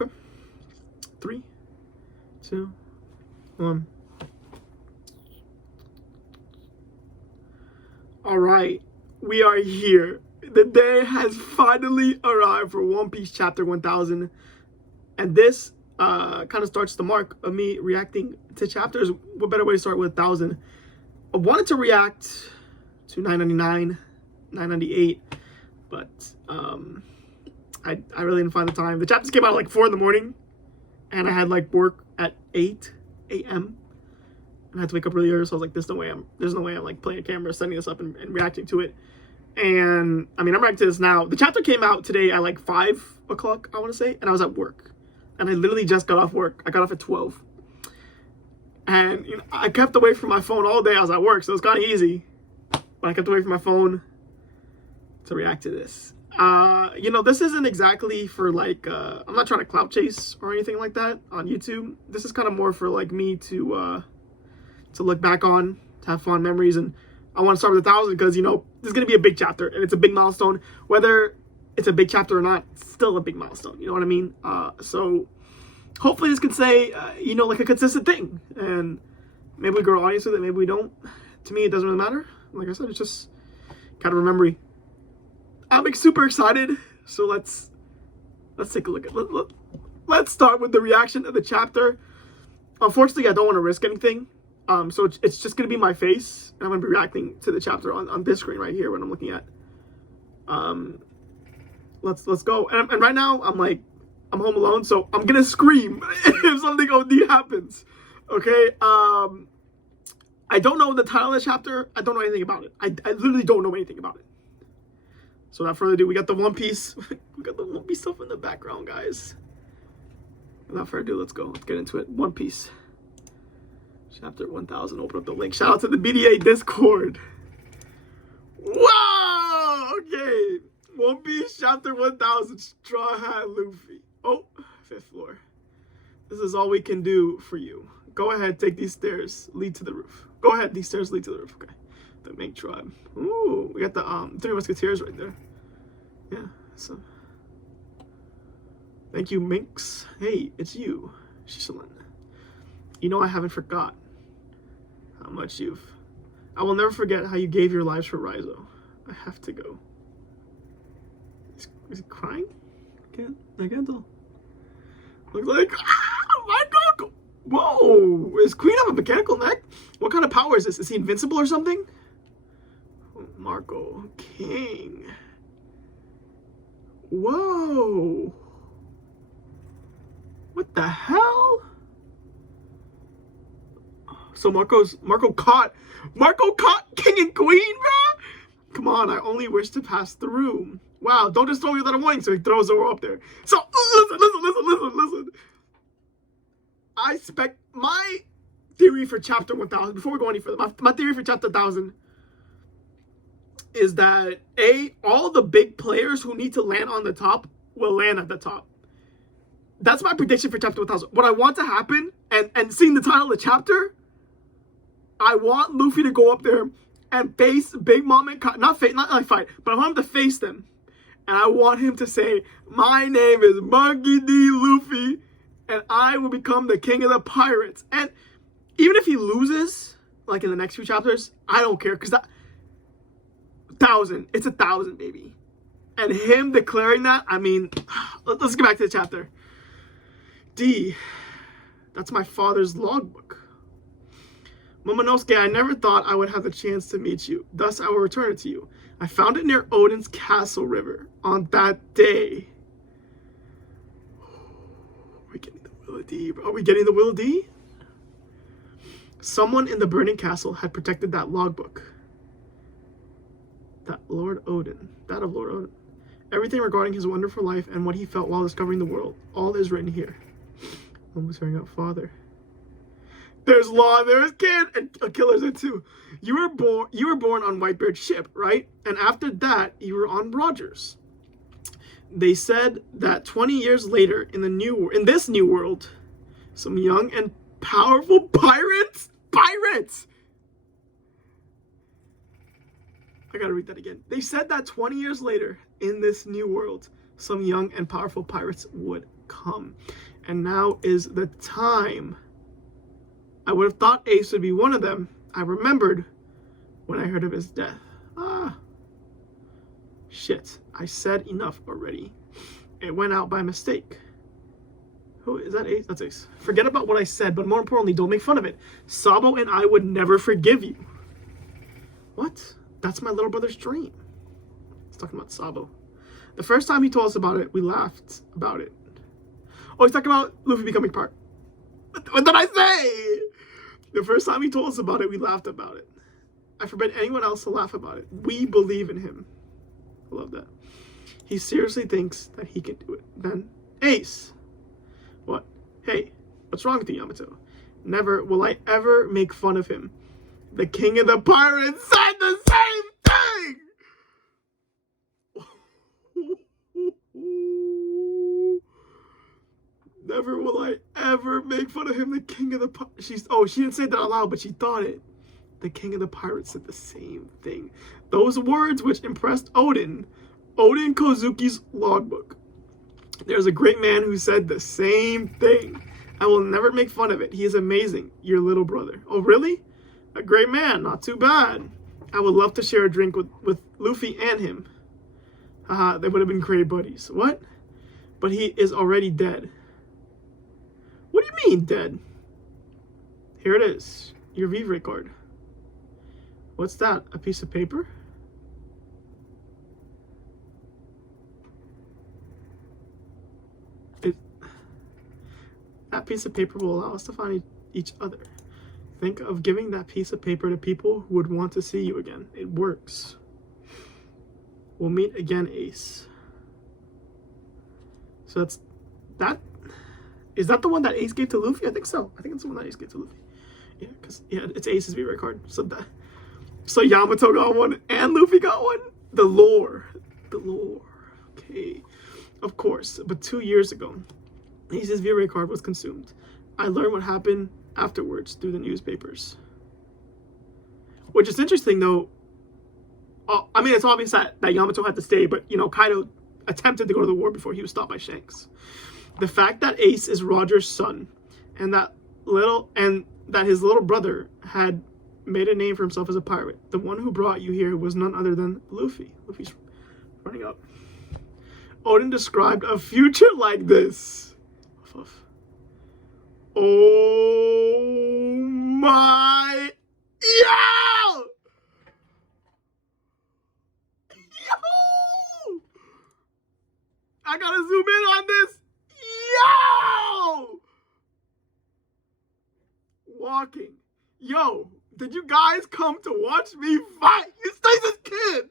Okay. 3, 2, 1. All right, we are here. The day has finally arrived for One Piece Chapter 1000, and this kind of starts the mark of me reacting to chapters. What better way to start with 1000? I wanted to react to 999, 998, but I really didn't find the time. The chapters came out at like 4 in the morning, and I had like work at 8 a.m. I had to wake up really early, so I was like, there's no way I'm like playing a camera, setting this up and reacting to it. And I mean, I'm reacting to this now. The chapter came out today at like 5 o'clock, I want to say, and I was at work. And I literally just got off work. I got off at 12. And you know, I kept away from my phone all day. I was at work, so it was kind of easy. But I kept away from my phone to react to this. You know, this isn't exactly for like, I'm not trying to clout chase or anything like that on YouTube. This is kind of more for like me to look back on, to have fond memories. And I want to start with 1000 because, you know, this is going to be a big chapter and it's a big milestone. Whether it's a big chapter or not, it's still a big milestone. You know what I mean? So hopefully this can say, you know, like a consistent thing. And maybe we grow audience with it, maybe we don't. To me, it doesn't really matter. Like I said, it's just kind of a memory. I'm super excited. So let's take a look at let's start with the reaction of the chapter. Unfortunately, I don't want to risk anything. So it's just going to be my face. And I'm going to be reacting to the chapter on this screen right here when I'm looking at. Let's go. And right now, I'm home alone, so I'm going to scream if something OD happens. Okay? I don't know the title of the chapter. I don't know anything about it. I literally don't know anything about it. So without further ado, we got the One Piece. We got the One Piece stuff in the background, guys. Without further ado, let's go. Let's get into it. One Piece. Chapter 1000. Open up the link. Shout out to the BDA Discord. Wow! Okay. One Piece Chapter 1000. Straw Hat Luffy. Oh, 5th floor. This is all we can do for you. Go ahead. Take these stairs. Lead to the roof. Go ahead. These stairs lead to the roof. Okay. The Mink Tribe. Ooh. We got the 3 Musketeers right there. Yeah. So. Thank you, Minx. Hey, it's you, Shiselin. You know I haven't forgot how much I will never forget how you gave your lives for Raizo. I have to go. Is he crying? I can't tell. Looks like, my God! Whoa! Is Queen have a mechanical neck? What kind of power is this? Is he invincible or something? Oh, Marco King. Whoa! What the hell? So Marco caught King and Queen, bro? Come on, I only wish to pass through. Wow, don't just throw me without a warning. So he throws Zoro up there. So listen. I expect my theory for chapter 1000, before we go any further, my theory for chapter 1000 is that all the big players who need to land on the top will land at the top. That's my prediction for chapter 1000. What I want to happen, and seeing the title of the chapter, I want Luffy to go up there and face Big Mom and not fight, but I want him to face them. And I want him to say, my name is Monkey D. Luffy, and I will become the king of the pirates. And even if he loses, like in the next few chapters, I don't care, because that 1000, it's 1000, baby. And him declaring that, I mean, let's get back to the chapter. D, that's my father's logbook. Momonosuke, I never thought I would have the chance to meet you. Thus, I will return it to you. I found it near Odin's Castle River on that day. Are we getting the Will of D? Are we getting the Will of D? Someone in the burning castle had protected that logbook. That of Lord Odin. Everything regarding his wonderful life and what he felt while discovering the world. All is written here. Almost hearing out father. There's Law, there's Kid, and Killer's in too. You were born on Whitebeard's ship, right? And after that, you were on Rogers. They said that 20 years later, in this new world, some young and powerful pirates. I gotta read that again. They said that 20 years later, in this new world, some young and powerful pirates would come. And now is the time. I would have thought Ace would be one of them. I remembered when I heard of his death. Ah. Shit. I said enough already. It went out by mistake. Who is that? Ace? That's Ace. Forget about what I said, but more importantly, don't make fun of it. Sabo and I would never forgive you. What? That's my little brother's dream. He's talking about Sabo. The first time he told us about it, we laughed about it. Oh, he's talking about Luffy becoming part. What did I say? The first time he told us about it, we laughed about it. I forbid anyone else to laugh about it. We believe in him. I love that. He seriously thinks that he can do it. Then, Ace. What? Hey, what's wrong with you, Yamato? Never will I ever make fun of him. The king of the pirates said the same thing! Never will I ever make fun of him, the king of the pirates. She didn't say that out loud, but she thought it. The king of the pirates said the same thing. Those words which impressed Oden Kozuki's logbook. There's a great man who said the same thing. I will never make fun of it. He is amazing, your little brother. Oh, really? A great man, not too bad. I would love to share a drink with Luffy and him. Haha, they would have been great buddies. What? But he is already dead. What do you mean, dead? Here it is. Your Vivre card. What's that? A piece of paper? That piece of paper will allow us to find each other. Think of giving that piece of paper to people who would want to see you again. It works. We'll meet again, Ace. So that's that. Is that the one that Ace gave to Luffy? I think so. I think it's the one that Ace gave to Luffy. Yeah, because it's Ace's Vivre card. So Yamato got one and Luffy got one. The lore. Okay, of course. But 2 years ago, Ace's Vivre card was consumed. I learned what happened afterwards through the newspapers. Which is interesting, though. I mean, it's obvious that Yamato had to stay, but, you know, Kaido attempted to go to the war before he was stopped by Shanks. The fact that Ace is Roger's son, and that his little brother had made a name for himself as a pirate. The one who brought you here was none other than Luffy. Luffy's running up. Oden described a future like this. Oh my... Yo! I gotta zoom in on this. Yo! Walking. Yo, did you guys come to watch me fight? You Stasis Kid!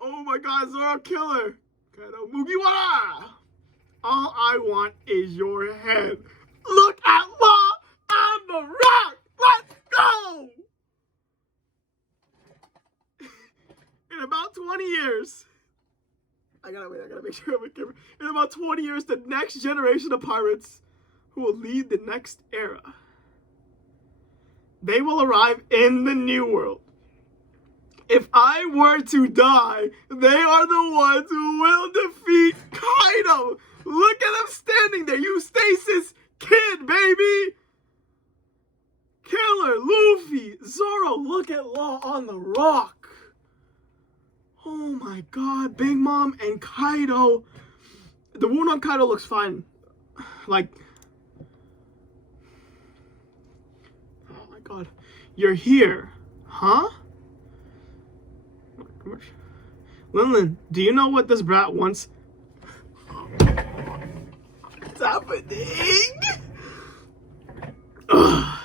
Oh my god, Zoro Killer. Kaido Mugiwara. All I want is your head. Look at Law on the rock. Let's go! In about 20 years, I gotta make sure I'm camera. In about 20 years, the next generation of pirates who will lead the next era. They will arrive in the New World. If I were to die, they are the ones who will defeat Kaido. Look at him standing there, you Stasis Kid, baby. Killer, Luffy, Zoro, look at Law on the rock. Oh my god, Big Mom and Kaido. The wound on Kaido looks fine. Like, oh my god. You're here, huh? Linlin, do you know what this brat wants? What's happening? Ugh.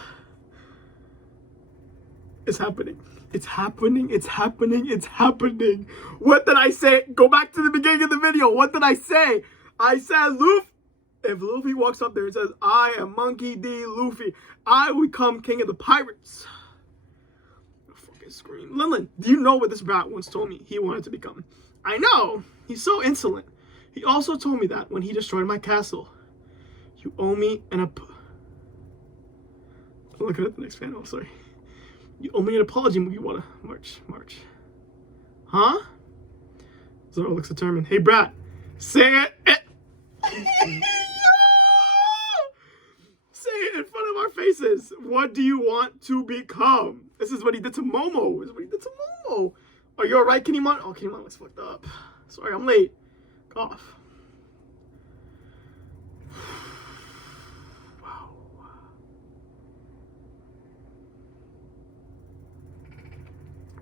It's happening. It's happening. It's happening. It's happening. What did I say? Go back to the beginning of the video. What did I say? I said, Luffy. If Luffy walks up there and says, I am Monkey D. Luffy, I will become king of the pirates. Fucking scream. Linlin, do you know what this brat once told me he wanted to become? I know. He's so insolent. He also told me that when he destroyed my castle. You owe me an I'm looking at the next panel. Sorry. You owe me an apology, Mugiwara. March. Huh? Zoro looks determined. Hey, brat. Say it. is, what do you want to become? This is what he did to Momo. This is what he did to Momo. Are you alright, Kinemon? Oh, Kinemon was fucked up. Sorry, I'm late. Cough. Wow.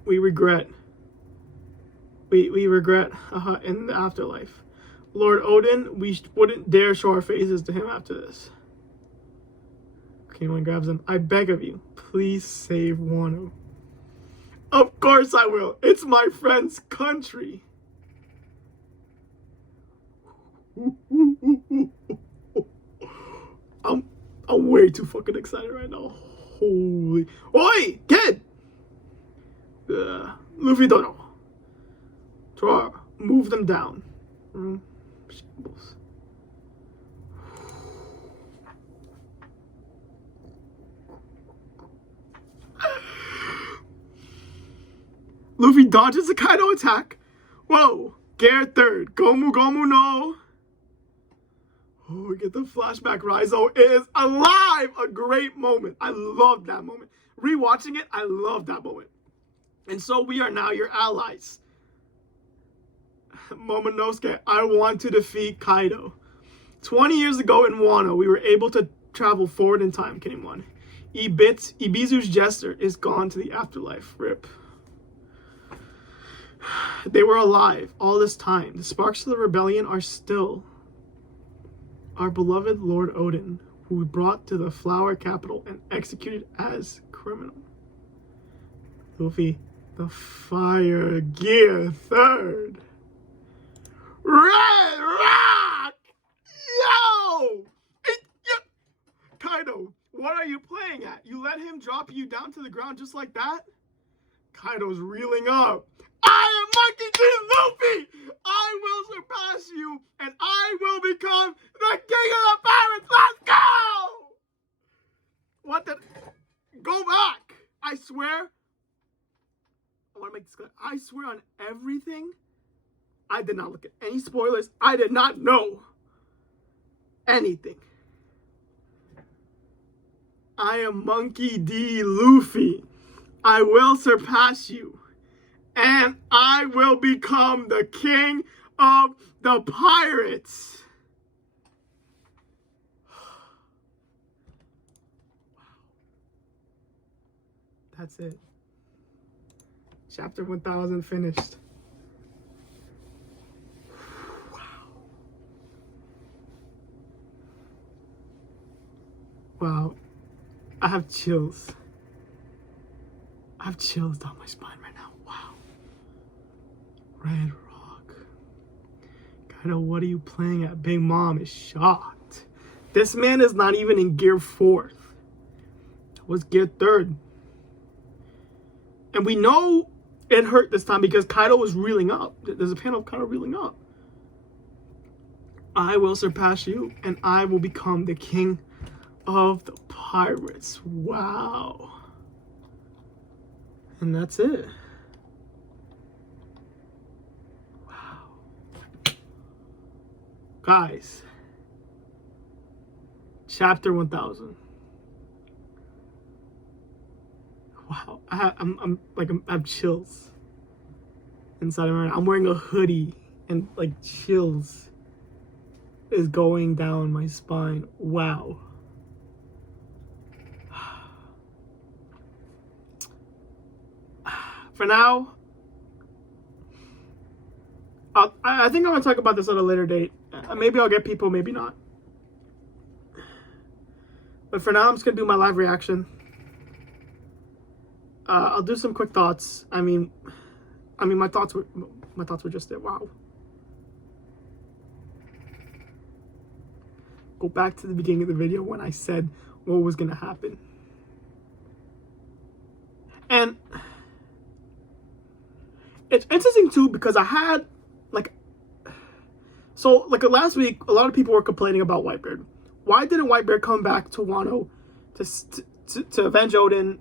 We regret. We regret in the afterlife. Lord Odin, we wouldn't dare show our faces to him after this. Kinemon grabs him. I beg of you, please save Wano. Of course I will. It's my friend's country. I'm way too fucking excited right now. Holy. Oi, kid! Luffy Dono. Tora, move them down. Shambles. Luffy dodges the Kaido attack. Whoa. Gear third. Gomu Gomu no. Oh, we get the flashback. Raizo is alive. A great moment. I love that moment. Rewatching it, I love that moment. And so we are now your allies. Momonosuke, I want to defeat Kaido. 20 years ago in Wano, we were able to travel forward in time, Kinemon. Ibizu's jester is gone to the afterlife. RIP. They were alive all this time. The sparks of the rebellion are still our beloved Lord Odin, who we brought to the flower capital and executed as criminal. Luffy, the fire gear third. Red Rock! Yo! Kaido, what are you playing at? You let him drop you down to the ground just like that? Kaido's reeling up. I am Monkey D. Luffy! I will surpass you, and I will become the king of the pirates! Let's go! What the... Go back! I swear... I want to make this clear. I swear on everything... I did not look at any spoilers. I did not know anything. I am Monkey D. Luffy. I will surpass you. And I will become the king of the pirates. That's it. Chapter 1000 finished. Wow, I have chills. I have chills down my spine right now. Wow. Red Rock. Kaido, what are you playing at? Big Mom is shocked. This man is not even in gear 4th. That was gear 3rd. And we know it hurt this time because Kaido was reeling up. There's a panel of Kaido reeling up. I will surpass you and I will become the king of the pirates. Wow. And that's it. Wow. Guys. Chapter 1000. Wow. I have chills inside of me. I'm wearing a hoodie and like chills is going down my spine. Wow. For now, I think I'm going to talk about this at a later date. Maybe I'll get people, maybe not. But for now, I'm just going to do my live reaction. I'll do some quick thoughts. I mean, my thoughts were just it. Wow. Go back to the beginning of the video when I said what was going to happen. And it's interesting too because I had last week a lot of people were complaining about Whitebeard. Why didn't Whitebeard come back to Wano to avenge Odin?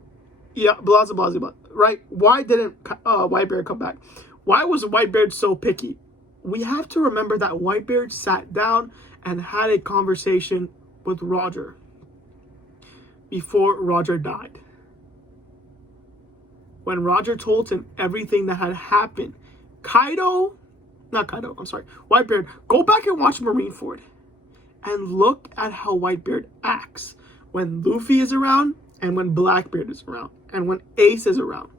Yeah, blah blah blah blah. Right? Why didn't Whitebeard come back? Why was Whitebeard so picky? We have to remember that Whitebeard sat down and had a conversation with Roger. before Roger died. When Roger told him everything that had happened, Whitebeard, go back and watch Marineford and look at how Whitebeard acts when Luffy is around and when Blackbeard is around and when Ace is around.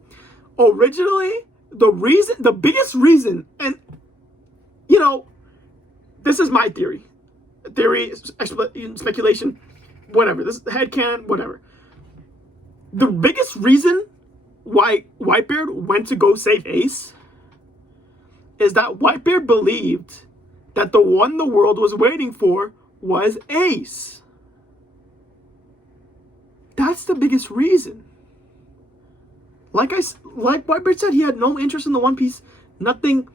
Originally, the biggest reason, and you know, this is my theory, speculation, whatever, this is headcanon, whatever. The biggest reason why Whitebeard went to go save Ace is that Whitebeard believed that the one the world was waiting for was Ace. That's the biggest reason. Like Whitebeard said, he had no interest in the One Piece, nothing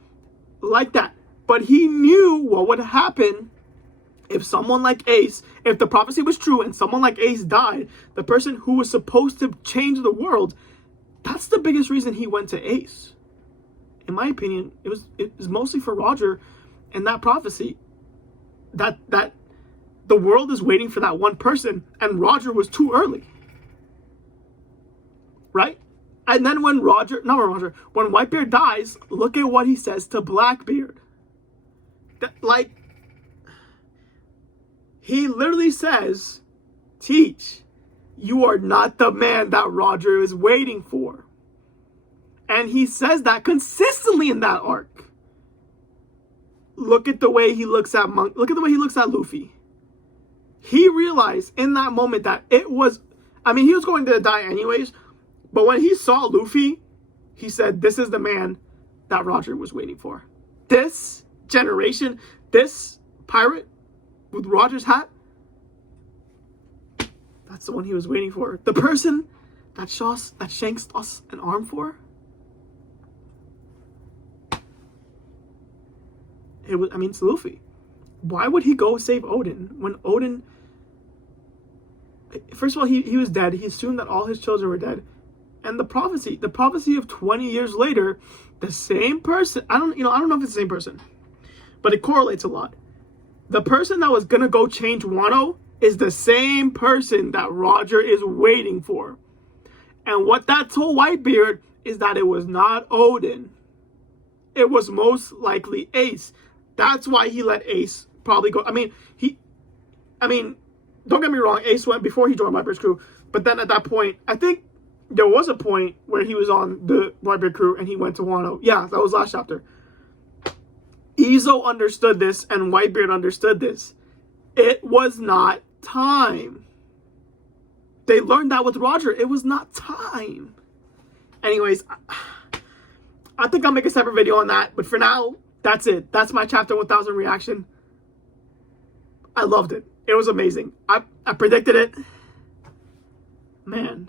like that. But he knew what would happen if someone like Ace, if the prophecy was true and someone like Ace died, the person who was supposed to change the world. That's the biggest reason he went to Ace. In my opinion, it was mostly for Roger and that prophecy. That the world is waiting for that one person and Roger was too early. Right? And then when Whitebeard dies, look at what he says to Blackbeard. He literally says, Teach, you are not the man that Roger is waiting for. And he says that consistently in that arc. Look at the way he looks at Monk. Look at the way he looks at Luffy. He realized in that moment that it was, he was going to die anyways, but when he saw Luffy, he said, this is the man that Roger was waiting for. This generation, this pirate with Roger's hat, that's the one he was waiting for. The person that Shanks tossed an arm for, it's Luffy. Why would he go save Odin when Odin, first of all, he was dead. He assumed that all his children were dead. And the prophecy of 20 years later, the same person, I don't know if it's the same person, but it correlates a lot. The person that was going to go change Wano is the same person that Roger is waiting for. And what that told Whitebeard is that it was not Odin. It was most likely Ace. That's why he let Ace probably go. Don't get me wrong, Ace went before he joined Whitebeard's crew. But then at that point, I think there was a point where he was on the Whitebeard crew and he went to Wano. Yeah, that was last chapter. Izo understood this and Whitebeard understood this. It was not time. They learned that with Roger. It was not time. Anyways, I think I'll make a separate video on that. But for now, that's it. That's my chapter 1000 reaction. I loved it. It was amazing. I predicted it. Man,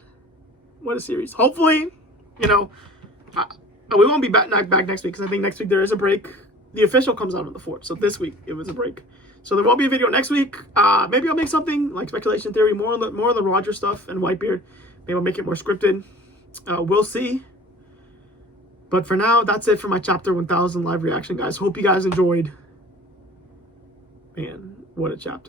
what a series. Hopefully, we won't be back next week because I think next week there is a break. The official comes out on the 4th. So this week it was a break. So there won't be a video next week. Maybe I'll make something like Speculation Theory, more of the Roger stuff and Whitebeard. Maybe I'll make it more scripted. We'll see. But for now, that's it for my chapter 1000 live reaction, guys. Hope you guys enjoyed. Man, what a chapter.